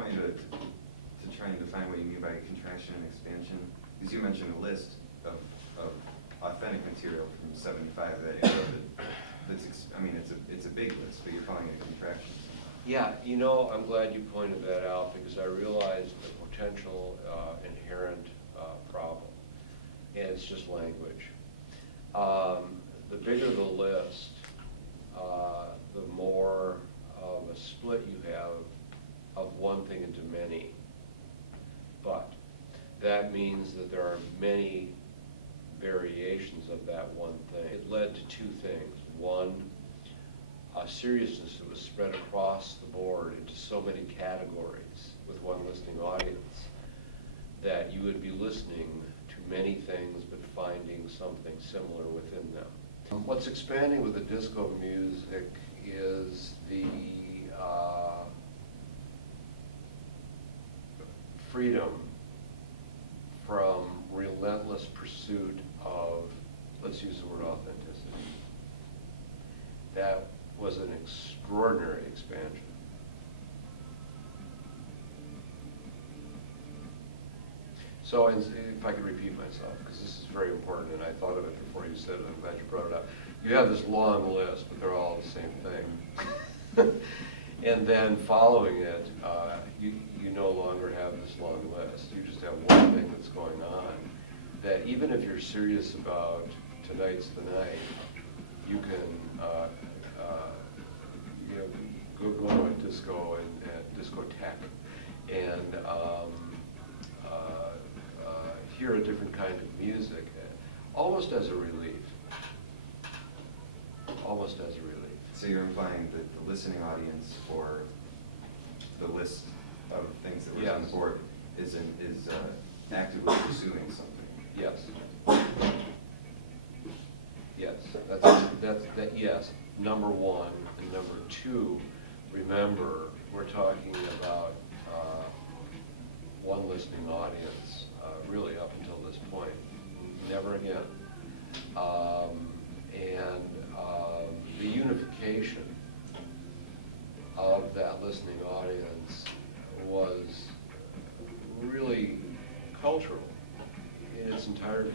point to try and define what you mean by contraction and expansion? Because you mentioned a list of authentic material from '75 that era. I mean, it's a big list, but you're calling it a contraction. Yeah, you know, I'm glad you pointed that out because I realized the potential inherent problem, and it's just language. The bigger the list, the more of a split you have of one thing into many. But that means that there are many variations of that one thing. It led to two things. One, a seriousness that was spread across the board into so many categories with one listening audience that you would be listening to many things but finding something similar within them. What's expanding with the disco music is the freedom from relentless pursuit of, let's use the word authenticity. That was an extraordinary expansion. So if I could repeat myself, because this is very important, and I thought of it before you said it, I'm glad you brought it up. You have this long list, but they're all the same thing. And then following it, you no longer have this long list. You just have one thing that's going on, that even if you're serious about tonight's the night, you can go to a disco and discotheque and hear a different kind of music, almost as a relief. Almost as a relief. So you're implying that the listening audience for the list of things that were on the board is actively pursuing something. Yes. Yes. Yes. Number one, and number two. Remember, we're talking about one listening audience, really up until this point. Never again. The unification of that listening audience was really cultural in its entirety.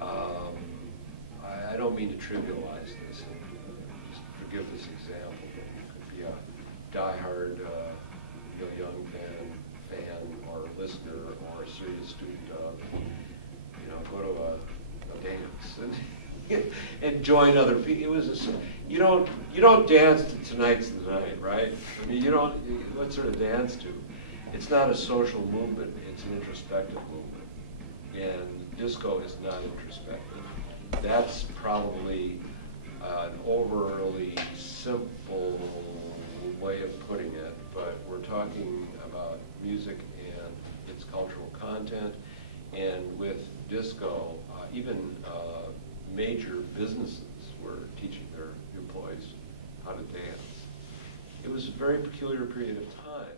I don't mean to trivialize this. Just forgive this example. It could be a diehard young fan or listener or a serious student of, go to a dance and join other people. It was you don't dance to Tonight's the Night, right? I mean, you don't. What sort of dance to? It's not a social movement. It's an introspective movement, and disco is not introspective. That's probably an overly simple way of putting it, but we're talking about music and its cultural content, and with disco, even major businesses were teaching their employees how to dance. It was a very peculiar period of time.